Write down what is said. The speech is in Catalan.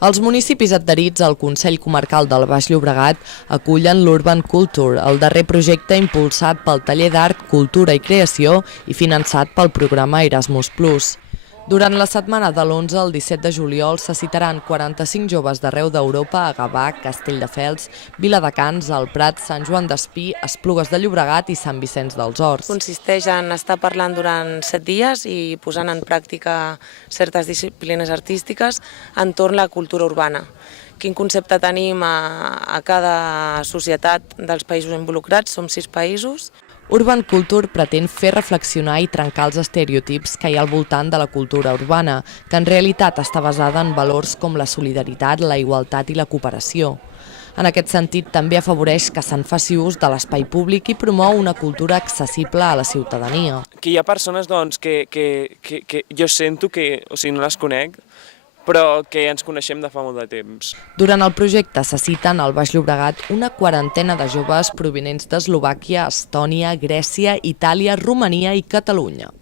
Els municipis adherits al Consell Comarcal del Baix Llobregat acullen l'Urban Culture, el darrer projecte impulsat pel Taller d'Art, Cultura i Creació i finançat pel programa Erasmus+. Durant la setmana de l'11 al 17 de juliol se citaran 45 joves d'arreu d'Europa a Gavà, Castelldefels, Viladecans, el Prat, Sant Joan d'Espí, Esplugues de Llobregat i Sant Vicenç dels Horts. Consisteix en estar parlant durant 7 dies i posant en pràctica certes disciplines artístiques entorn la cultura urbana. Quin concepte tenim a cada societat dels països involucrats? Som 6 països. Urban Culture pretén fer reflexionar i trencar els estereotips que hi ha al voltant de la cultura urbana, que en realitat està basada en valors com la solidaritat, la igualtat i la cooperació. En aquest sentit, també afavoreix que se'n faci ús de l'espai públic i promou una cultura accessible a la ciutadania. Que hi ha persones que jo sento que, no les conec, però que ens coneixem de fa molt de temps. Durant el projecte se citen al Baix Llobregat una quarantena de joves provinents d'Eslovàquia, Estònia, Grècia, Itàlia, Romania i Catalunya.